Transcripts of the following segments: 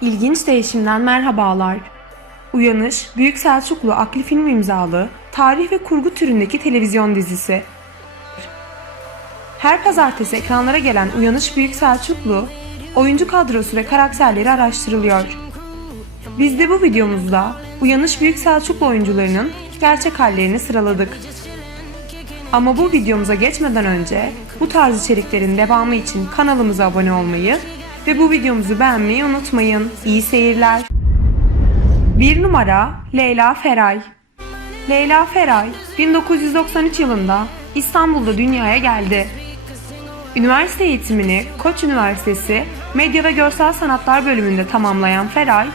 İlginç değişimden merhabalar. Uyanış, Büyük Selçuklu Akli Film imzalı, tarih ve kurgu türündeki televizyon dizisi. Her pazartesi ekranlara gelen Uyanış Büyük Selçuklu, oyuncu kadrosu ve karakterleri araştırılıyor. Biz de bu videomuzda Uyanış Büyük Selçuklu oyuncularının gerçek hallerini sıraladık. Ama bu videomuza geçmeden önce bu tarz içeriklerin devamı için kanalımıza abone olmayı ve bu videomuzu beğenmeyi unutmayın. İyi seyirler. 1 numara Leyla Feray Leyla Feray 1993 yılında İstanbul'da dünyaya geldi. Üniversite eğitimini Koç Üniversitesi Medya ve Görsel Sanatlar bölümünde tamamlayan Feray,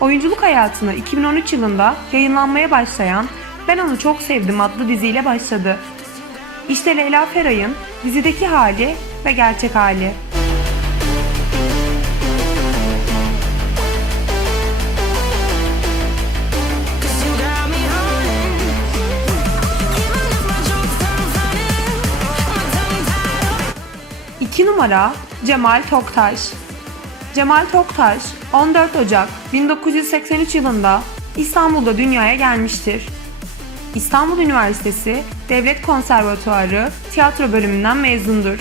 oyunculuk hayatına 2013 yılında yayınlanmaya başlayan Ben Onu Çok Sevdim adlı diziyle başladı. İşte Leyla Feray'ın dizideki hali ve gerçek hali. Numara Cemal Toktaş Cemal Toktaş 14 Ocak 1983 yılında İstanbul'da dünyaya gelmiştir. İstanbul Üniversitesi Devlet Konservatuarı tiyatro bölümünden mezundur.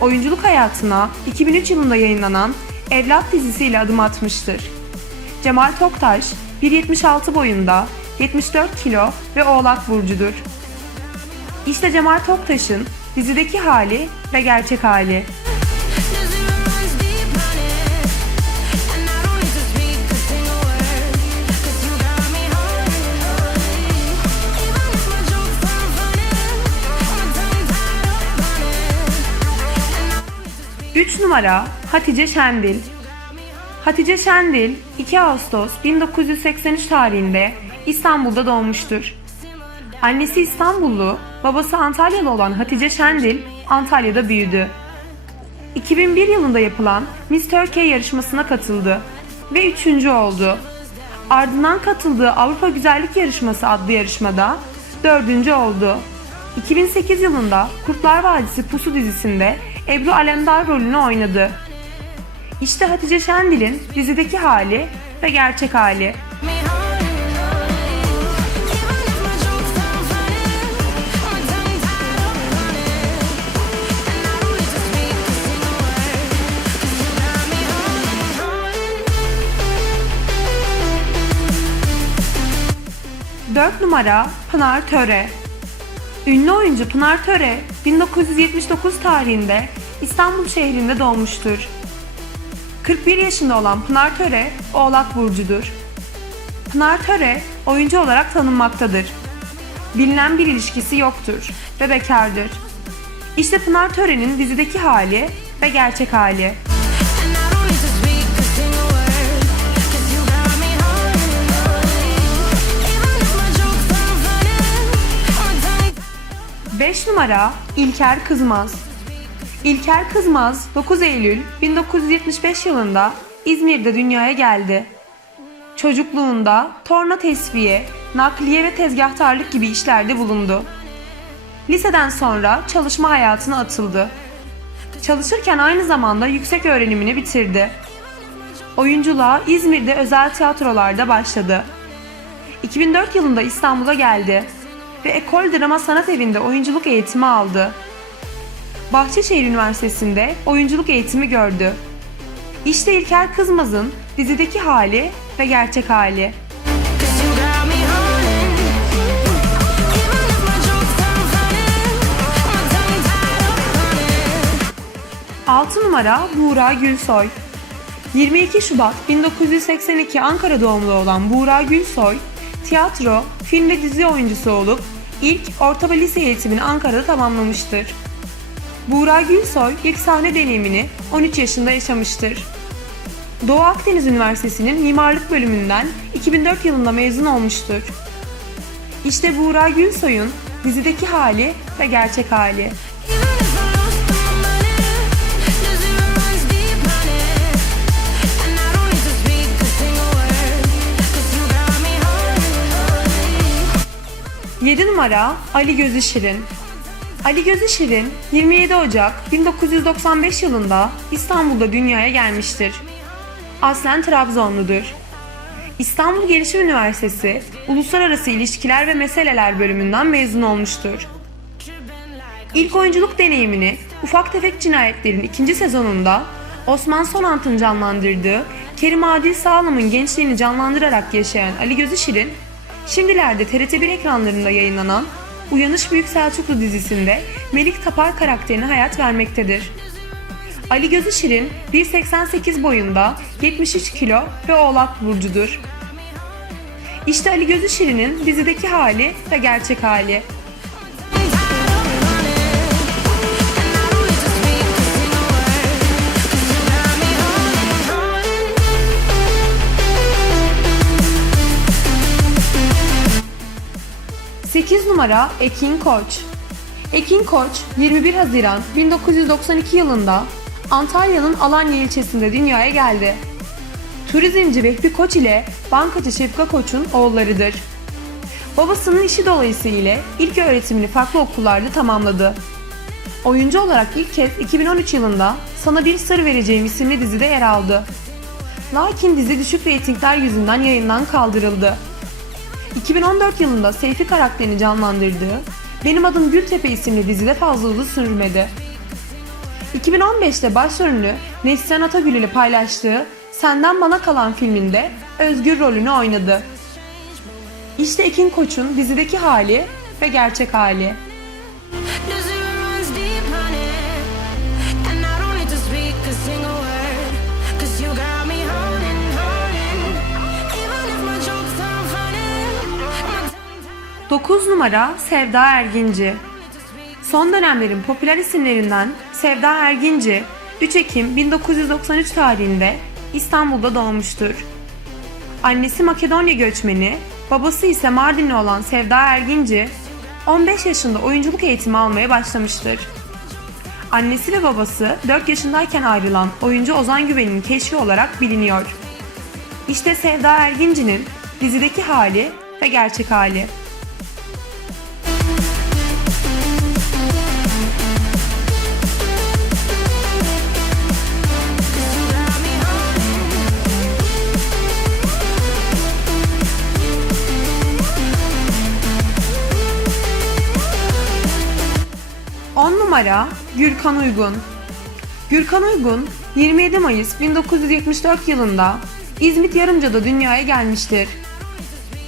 Oyunculuk hayatına 2003 yılında yayınlanan Evlat dizisiyle adım atmıştır. Cemal Toktaş 1.76 boyunda, 74 kilo ve oğlak burcudur. İşte Cemal Toktaş'ın dizideki hali ve gerçek hali. 3 numara Hatice Şendil Hatice Şendil 2 Ağustos 1983 tarihinde İstanbul'da doğmuştur. Annesi İstanbullu, babası Antalyalı olan Hatice Şendil Antalya'da büyüdü. 2001 yılında yapılan Miss Turkey yarışmasına katıldı ve üçüncü oldu. Ardından katıldığı Avrupa Güzellik Yarışması adlı yarışmada dördüncü oldu. 2008 yılında Kurtlar Vadisi Pusu dizisinde Ebru Alemdar rolünü oynadı. İşte Hatice Şendil'in dizideki hali ve gerçek hali. 4 numara Pınar Töre Ünlü oyuncu Pınar Töre 1979 tarihinde İstanbul şehrinde doğmuştur. 41 yaşında olan Pınar Töre Oğlak Burcu'dur. Pınar Töre oyuncu olarak tanınmaktadır. Bilinen bir ilişkisi yoktur ve bekardır. İşte Pınar Töre'nin dizideki hali ve gerçek hali. 5 numara İlker Kızmaz. İlker Kızmaz 9 Eylül 1975 yılında İzmir'de dünyaya geldi. Çocukluğunda torna tesviye, nakliye ve tezgahtarlık gibi işlerde bulundu. Liseden sonra çalışma hayatına atıldı. Çalışırken aynı zamanda yüksek öğrenimini bitirdi. Oyunculuğa İzmir'de özel tiyatrolarda başladı. 2004 yılında İstanbul'a geldi ve Ekol Drama Sanat Evi'nde oyunculuk eğitimi aldı. Bahçeşehir Üniversitesi'nde oyunculuk eğitimi gördü. İşte İlker Kızmaz'ın dizideki hali ve gerçek hali. 6 numara Buğra Gülsoy 22 Şubat 1982 Ankara doğumlu olan Buğra Gülsoy, tiyatro, film ve dizi oyuncusu olup ilk orta ve lise eğitimini Ankara'da tamamlamıştır. Buğra Gülsoy ilk sahne deneyimini 13 yaşında yaşamıştır. Doğu Akdeniz Üniversitesi'nin mimarlık bölümünden 2004 yılında mezun olmuştur. İşte Buğra Gülsoy'un dizideki hali ve gerçek hali. 7 numara Ali Gözü Şirin. Ali Gözü Şirin 27 Ocak 1995 yılında İstanbul'da dünyaya gelmiştir. aslen Trabzonludur. İstanbul Gelişim Üniversitesi Uluslararası İlişkiler ve Meseleler bölümünden mezun olmuştur. İlk oyunculuk deneyimini Ufak Tefek Cinayetler'in ikinci sezonunda Osman Sonant'ın canlandırdığı Kerim Adil Sağlam'ın gençliğini canlandırarak yaşayan Ali Gözü Şirin, şimdilerde TRT1 ekranlarında yayınlanan Uyanış Büyük Selçuklu dizisinde Melik Tapar karakterine hayat vermektedir. Ali Gözü Şirin 1.88 boyunda 73 kilo ve oğlak burcudur. İşte Ali Gözü Şirin'in dizideki hali ve gerçek hali. Sekiz numara Ekin Koç. Ekin Koç 21 Haziran 1992 yılında Antalya'nın Alanya ilçesinde dünyaya geldi. Turizmci Vehbi Koç ile bankacı Şefika Koç'un oğullarıdır. Babasının işi dolayısıyla ilk öğretimini farklı okullarda tamamladı. Oyuncu olarak ilk kez 2013 yılında Sana Bir Sır Vereceğim isimli dizide yer aldı. Lakin dizi düşük reytingler yüzünden yayından kaldırıldı. 2014 yılında Seyfi karakterini canlandırdığı Benim Adım Gültepe isimli dizide fazla uzun sürmedi. 2015'te başrolünü Neslihan Atagül ile paylaştığı Senden Bana Kalan filminde Özgür rolünü oynadı. İşte Ekin Koç'un dizideki hali ve gerçek hali. 9 numara Sevda Erginci. Son dönemlerin popüler isimlerinden Sevda Erginci 3 Ekim 1993 tarihinde İstanbul'da doğmuştur. Annesi Makedonya göçmeni, babası ise Mardinli olan Sevda Erginci 15 yaşında oyunculuk eğitimi almaya başlamıştır. Annesi ve babası 4 yaşındayken ayrılan oyuncu Ozan Güven'in keşfi olarak biliniyor. İşte Sevda Erginci'nin dizideki hali ve gerçek hali. Numara Gürkan Uygun. Gürkan Uygun 27 Mayıs 1974 yılında İzmit Yarımca'da dünyaya gelmiştir.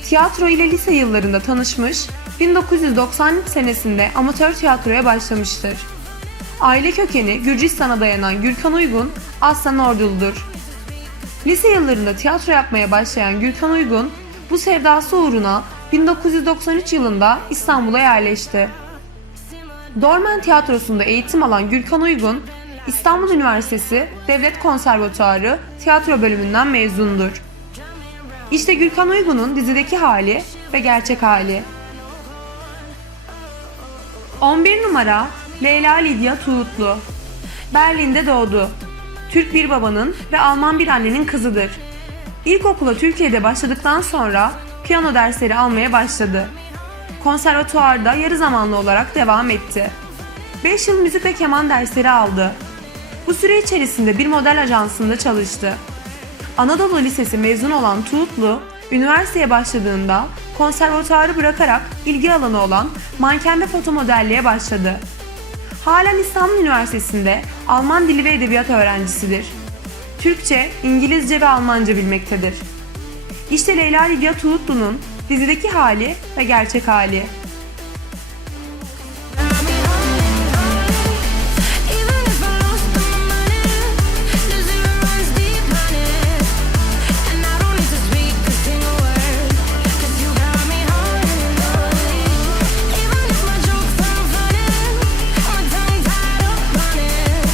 Tiyatro ile lise yıllarında tanışmış, 1990 senesinde amatör tiyatroya başlamıştır. Aile kökeni Gürcistan'a dayanan Gürkan Uygun aslen orduludur. Lise yıllarında tiyatro yapmaya başlayan Gürkan Uygun, bu sevdası uğruna 1993 yılında İstanbul'a yerleşti. Dormen Tiyatrosu'nda eğitim alan Gürkan Uygun, İstanbul Üniversitesi Devlet Konservatuarı Tiyatro Bölümünden mezundur. İşte Gürkan Uygun'un dizideki hali ve gerçek hali. 11 numara Leyla Lidya Tuğutlu. Berlin'de doğdu. Türk bir babanın ve Alman bir annenin kızıdır. İlkokula Türkiye'de başladıktan sonra piyano dersleri almaya başladı. Konservatuvarda yarı zamanlı olarak devam etti. 5 yıl müzik ve keman dersleri aldı. Bu süre içerisinde bir model ajansında çalıştı. Anadolu Lisesi mezun olan Tuğutlu, üniversiteye başladığında konservatuarı bırakarak ilgi alanı olan manken ve fotomodelliğe başladı. Halen İstanbul Üniversitesi'nde Alman dili ve edebiyat öğrencisidir. Türkçe, İngilizce ve Almanca bilmektedir. İşte Leyla Lidya Tuğutlu'nun dizideki hali ve gerçek hali. Got me holding, holding. Even if I lost all my money, does it runs deep, honey? And I don't need to speak a single word. Cause you got me holding, holding. Even if my jokes sound funny, my tongue tied up on it.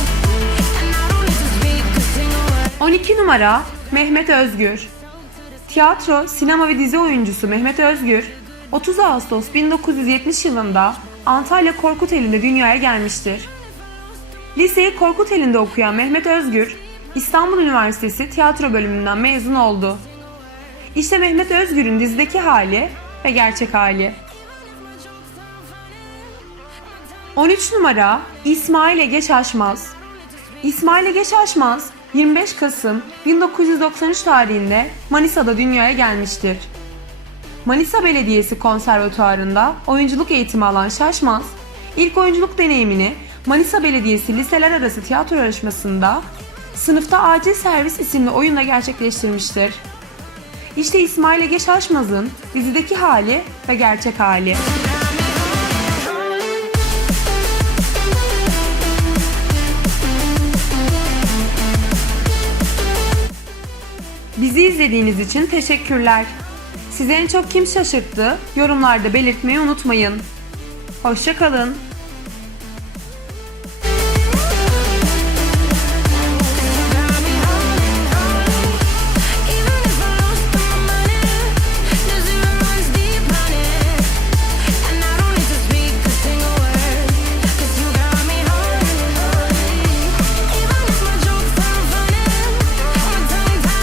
And I don't need to speak a single word. 12 numara Mehmet Özgür. Tiyatro, sinema ve dizi oyuncusu Mehmet Özgür, 30 Ağustos 1970 yılında Antalya Korkuteli'nde dünyaya gelmiştir. Liseyi Korkuteli'nde okuyan Mehmet Özgür, İstanbul Üniversitesi tiyatro bölümünden mezun oldu. İşte Mehmet Özgür'ün dizideki hali ve gerçek hali. 13 numara İsmail Ege Şaşmaz. İsmail Ege Şaşmaz 25 Kasım 1993 tarihinde Manisa'da dünyaya gelmiştir. Manisa Belediyesi Konservatuarı'nda oyunculuk eğitimi alan Şaşmaz, ilk oyunculuk deneyimini Manisa Belediyesi Liseler Arası Tiyatro Yarışması'nda Sınıfta Acil Servis isimli oyunla gerçekleştirmiştir. İşte İsmail Ege Şaşmaz'ın dizideki hali ve gerçek hali. Bizi izlediğiniz için teşekkürler. Sizi en çok kim şaşırttı? Yorumlarda belirtmeyi unutmayın. Hoşçakalın.